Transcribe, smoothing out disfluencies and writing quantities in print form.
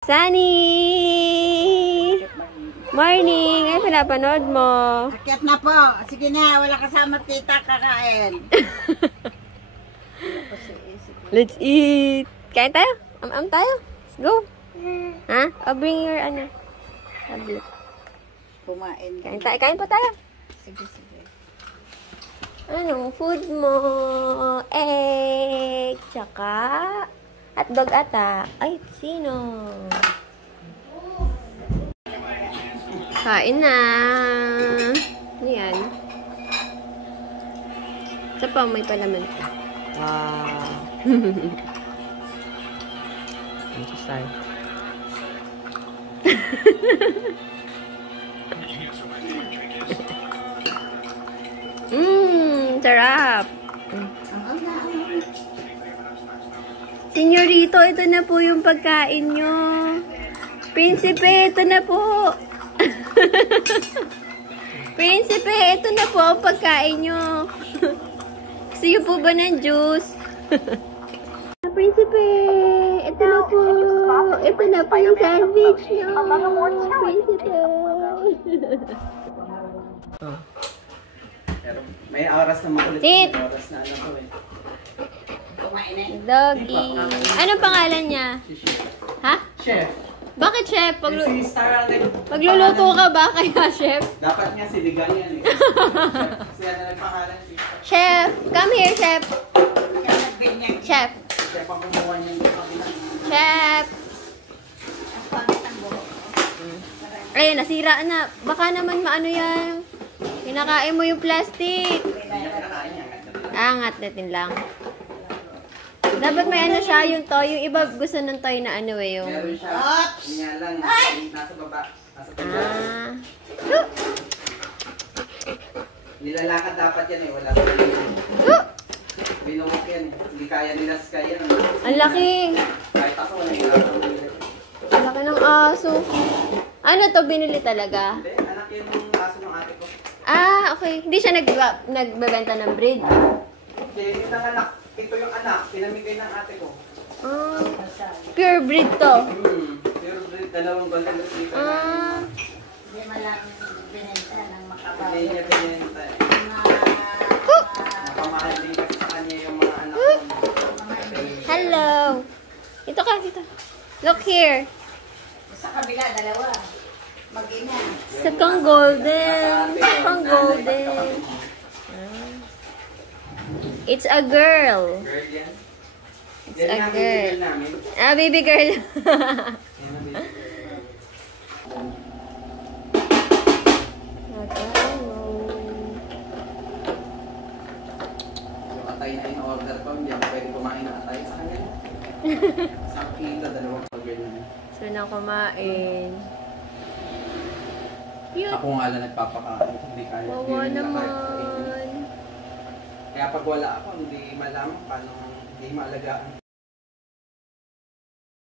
Sunny! Morning! Ay, pinapanood mo. Akyat na po. Sige na, wala kasama tita, kakain. Let's eat! Kain tayo? Am tayo? Let's go! Ha? I'll bring your tablet. Kumain. Kain pa tayo. Sige, sige. Anong food mo? Egg! Tsaka hotdog ata. Ay, sino? Kain na. Ano yan? Isa pa, may palaman pa. Wow. I'm so sorry. Sarap. Senyorito, ito na po yung pagkain nyo. Prinsipe, ito na po. Prinsipe, ito na po ang pagkain nyo. Gusto nyo po ba ng juice? Prinsipe, ito na po. Ito na po yung sandwich nyo. Prinsipe. Pero may oras na makulit. Sit! May oras na ano ko eh. Kumain na. Doggy. Anong pangalan niya? Si Chef. Ha? Chef. Bakit, Chef? Si Star Magluluto ka ba kaya, Chef? Dapat nga si Ligal yan eh. Kasi yan na nagpangalan si Chef! Come here, Chef! Kaya nagbinyag. Chef! Chef ang kumuha niya yung kabilang. Chef! Ang pangit ang buhok. Ay, nasira na. Baka naman maano yan. Kinakain mo yung plastic. Hindi niya kinakain niya. Angat natin lang. Dapat may ano siya, yung toy. Yung iba gusto ng toy na ano eh, yung... Meron siya. Oops! Niya lang. Nasa baba. Nasa baba. Ah. Nilalakad dapat yan eh. Wala sa kanila. Binuhok yan eh. Hindi kaya nila kaya. Ang laki. Kahit ako, nahihirapan ko yun. Ang laki ng aso. Ano to, binili talaga? Hindi, anak yun yung aso ng ate ko. Ah, okay. Hindi siya nagbebenta ng breed. Hindi, yun ang anak. Ito yung anak. Pinamigay ng ate ko. Ah, pure breed to. Pero dalawang golden retriever na. Ah, Hindi man lang binenta ng makabaw. Hindi niya pinenta eh. Napamahal din kasi sa kanya yung mga anak ko. hello. Ito ka, dito. Look here. Sa kabila, dalawa. Mag-ina. Isa kang golden. Isa kang golden. Ah. It's a girl. Girl yan. It's Yan a ang girl. bibigyan namin. Ah, baby girl. Yan ang bibigyan namin. Yung atay na in-order ko, hindi ako pwede kumain ng atay sa kanya. Sa kilo, dalawang burger na. So, na kumain. Cute. Ako nga lang nagpapakain, hindi kaya. Wawa Hindi rin naman. nakaya. Kaya pag wala ako, hindi malaman paano, hindi maalagaan.